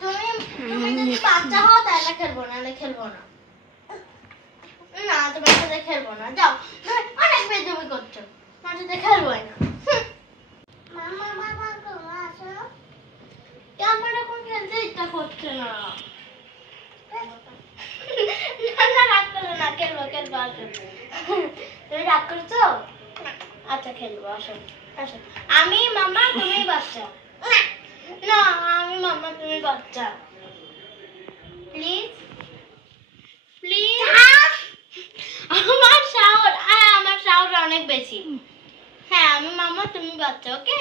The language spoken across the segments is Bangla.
তুমি তুমি যদি বাচ্চা হও তাহলে খেলবো না, খেলবো না। না তোমার সাথে খেলবো না, যাও। অনেক বেজবি করছো, তোমার সাথে খেলবোই না। মামা বাবা কোথায় আছো? আমার এখন খেলতে ইচ্ছা করছে না। না রাগ করো না, খেলবো খেলবো আসো। তুমি রাগ করছো? আচ্ছা খেলবো, আসো আসো। আমি মামা তুমি বাচ্চা। না আমি মামা তুমি বাচ্চা। Please please. আমার সাউন্ড অনেক বেশি। হ্যাঁ আমি মামা তুমি বাচ্চা, ওকে?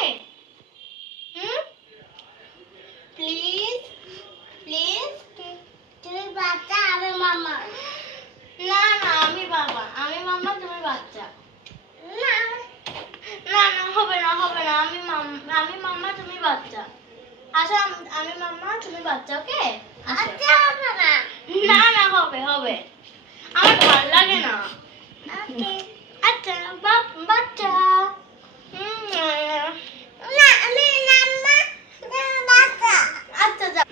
Please please. তুমি বাচ্চা আমি মামা। না না আমি বাবা, আমি মামা তুমি বাচ্চা। না না না হবে না হবে না, আমি মামা তুমি বাচ্চা। আচ্ছা আমি মামা তুমি বাচ্চা, ওকে? আচ্ছা হবে না। না না হবে হবে, আমার ভালো লাগে না। ওকে আচ্ছা বাচ্চা। না আমি মামা তুমি বাচ্চা। আচ্ছা যাও,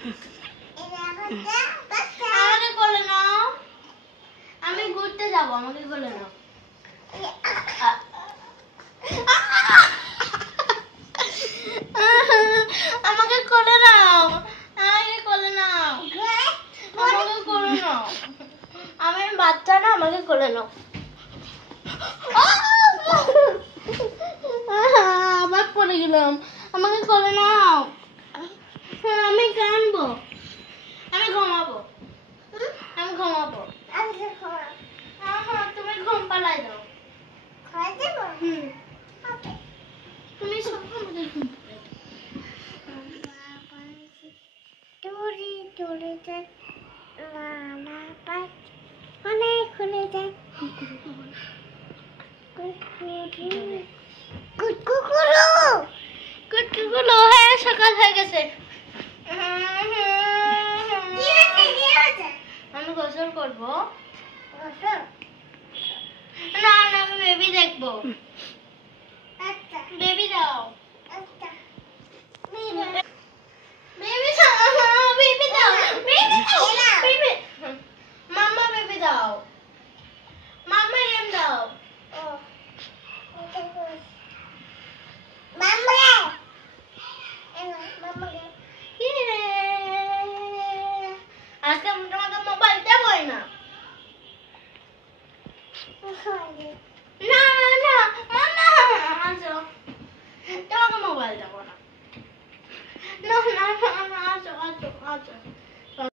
আমাকে কোলে নাও। আমি ঘুরতে যাবো, আমাকে কোলে নাও। আমাকে কোলে নাও, আমাকে কোলে নাও, আমাকে কোলে নাও। আমি বাচ্চা না, আমাকে কোলে নাও। আবার পড়ে গেলাম, আমাকে কোলে নাও। আমি কাঁদবো, আমি ঘুমাবো, আমি ঘুমাবো। তুমি ঘুম পালাই দাও। তুমি সব আমাকে ঘুম পালাই দাও। অনেক খুলে যায়। কুটকুকুলো, হ্যাঁ সকাল হয়ে গেছে। আমি গোসল করবো। না না আমি বেবি দেখবো। বেবি দাও।